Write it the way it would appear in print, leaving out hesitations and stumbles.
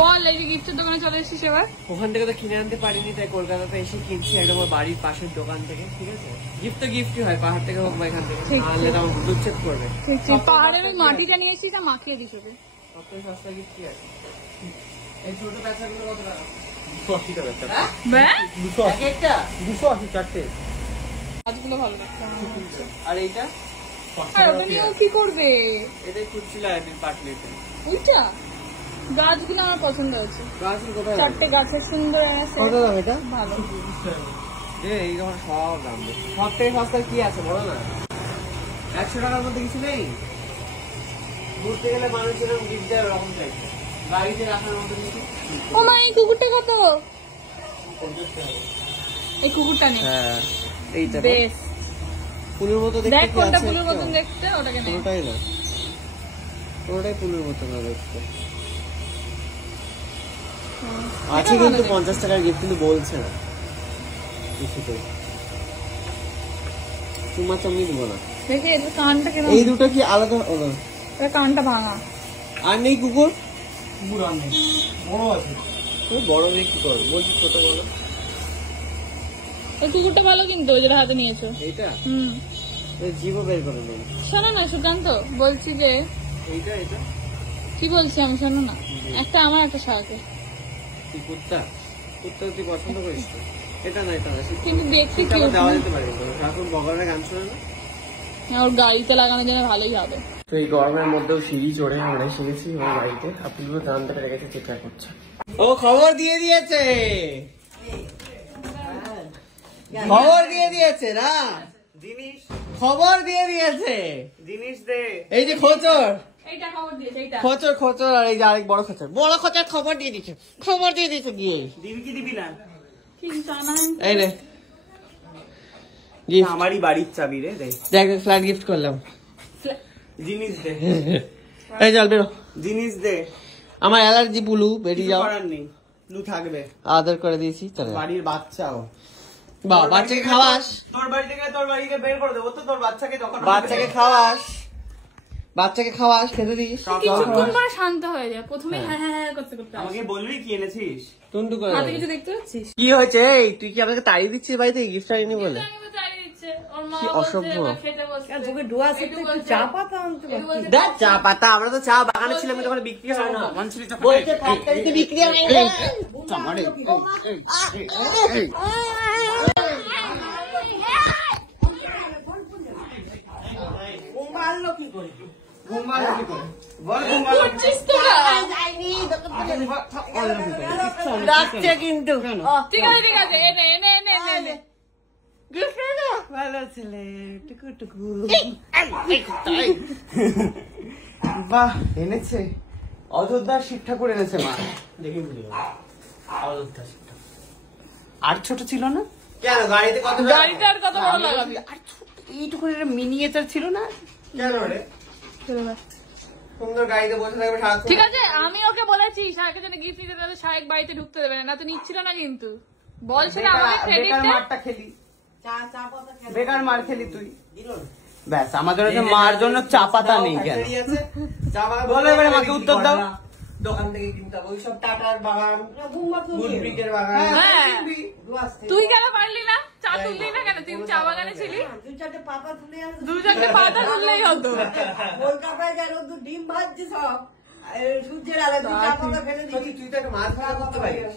বল, এই যে গিফটের দোকানে চলে এসেছিস এবার। ওখান থেকে তো কিনে আনতে পারিনি, তাই কলকাতাতে এসে কিনছি একদম বাড়ির পাশের দোকান থেকে। ঠিক আছে, গিফট তো গিফটই হয়, পাহাড় থেকে হোক বা এখান থেকে, আনলে তো আমার দুচ্ছেদ করবে। পাহাড়ের মাটিটা নিয়ে এসেছিস আর মাখিয়ে দিস ওকে। সবথেকে সস্তা গিফট কি আছে? এই ছোট প্যাঁচাগুলো কত টাকা? 280 টাকা। একটা 280 চারটে। গাছগুলো ভালো লাগছে। আর এইটা ওটা নিয়েও কি করবে? এটাই খুঁজছিল একদিন পাটলিতে। ওইটা গাছগুলো আমার পছন্দ হয়েছে। গাছগুলো কোথায়? চারটে গাছের সুন্দর কত দাম এটা? ভালো। এই যখন সব দাম, সব থেকে সস্তা কি আছে বলো না? 100 টাকার মধ্যে কিছু নেই। ঘুরতে গেলে মানুষ যেরকম গিফট দেয় ওরকম চাইছে, বাড়িতে রাখার মতো কিছু। ও মা, এই কুকুরটা কত? এই কুকুরটা নেই। হ্যাঁ, এইটা বেশ ফুলের মতো দেখতে। দেখ কোনটা ফুলের মতন দেখতে, ওটাকে নে। কোনটাই না, কোনটাই ফুলের মতো না দেখতে। আছে কিন্তু 50 টাকার গিফট, কিন্তু বলছে না কিছুতেই। চুমা চামড়ি দিব না। দেখে এর কানটা কেন? এই দুটো কি আলাদা? এর কানটা ভাঙা। আর নেই কুকুর? কুকুর আর নেই, বড় আছে। তুই বড় নেই কি করবো বলছি, ছোট বড়। এই কুকুরটা ভালো কিন্তু, যেটা হাতে নিয়েছো। এইটা জীবও বের করে নেই। শোনো না সুকান্ত, বলছি যে এইটা এটা কি বলছি আমি, শোনো না। একটা আমার, একটা শাহকে। তুই কুত্তা তুই পছন্দ করিস তো? এটা না, এটা না, কিন্তু দেখতে কি দেওয়া যেতে পারে। এখন বগলের গান শোনে না, ওর গাড়িতে লাগানোর জন্য ভালোই হবে। তো এই গরমের মধ্যেও সিঁড়ি চড়ে আমরা এসে গেছি ওর বাড়িতে। আপনাগুলো দান থেকে রেখেছে, চেষ্টা করছে। ও খবর দিয়ে দিয়েছে, খবর দিয়ে দিয়েছে না জিনিস, খবর দিয়ে দিয়েছে জিনিস দে। এই যে খোঁচর, এইটা খবর দিয়েছে, এইটা খোঁচর আর এই যে আরেক বড় খোঁচর খবর দিয়ে দিচ্ছে, গিয়ে দিবি কি দিবি না? কিন্তু আমার এই রে গিফট, আমারই বাড়ির চাবি রে। দেখ ফ্ল্যাট গিফট করলাম। জিনিস দে, এই চল বেরো, জিনিস দে। আমার অ্যালার্জি পুলু, বেরিয়ে যাও। করার নেই, লু থাকবে। আদর করে দিয়েছি, চলে বাড়ির বাচ্চাও। বাচ্চাকে খাওয়াস, তোর বাড়ি থেকে তোর বাড়িকে বের করে দেবো তো, তোর বাচ্চাকে যখন বাচ্চাকে খাওয়াস খেতে দিস। কিছুক্ষণ পরে শান্ত হয়ে যায়, প্রথমে হ্যাঁ হ্যাঁ হ্যাঁ করতে করতে আমাকে বলবি কি এনেছিস। টুনটু করে হাতে কিছু দেখতে পাচ্ছিস? কি হয়েছে? তুই কি আমাকে তাড়িয়ে দিচ্ছিস বাড়ি থেকে গিফট আনিনি বলে? কি অসভ্য। চা পাতা আনতে দেখ চা পাতা, আমরা তো চা বাগানে ছিলাম তখন, বিক্রি হয় না বলছে, ফ্যাক্টরিতে বিক্রি হয় না। ডাকছে কিন্তু। ঠিক আছে ঠিক আছে, এনে এনে এনে এনে ভালো ছেলে, টুকু বাহ এনেছে। অযোধ্যার শিব ঠাকুর এনেছে মা, দেখে বুঝে গেল অযোধ্যার শিব ঠাকুর। আর ছোট ছিল না কেন গাড়িতে কত? গাড়িটা আর কত বড় লাগাবি? আর ছোট এইটুকু মিনিয়েচার ছিল না কেন রে? সুন্দর গাড়িতে বসে থাকবে সারাক্ষণ। ঠিক আছে, আমি ওকে বলেছি শাহকে যেন গিফট দিতে দেবে, শাহেক বাড়িতে ঢুকতে দেবে না, তো নিচ্ছিল না কিন্তু বলছে না আমাকে বেকার মারটা খেলি, বেকার মার খেলি তুই। ব্যাস আমাদের মার জন্য চা পাতা নেই কেন? বলো এবারে মাকে উত্তর দাও। দোকান থেকে কিনতে হবে ওইসব টাটার বাগান, গুডব্রিকের বাগান। হ্যাঁ, তুই কেন পারলি না? চা তুললি না কেন? তুই চা বাগানে ছিলি, দু চারটে পাতা তুললেই হতো। কলকাতায় গেল তো ডিম ভাজছে সব, সূর্যের আগে চা পাতা ফেলে দিচ্ছি। তুই তো একটা মাছ ভাড়া করতে পারিস।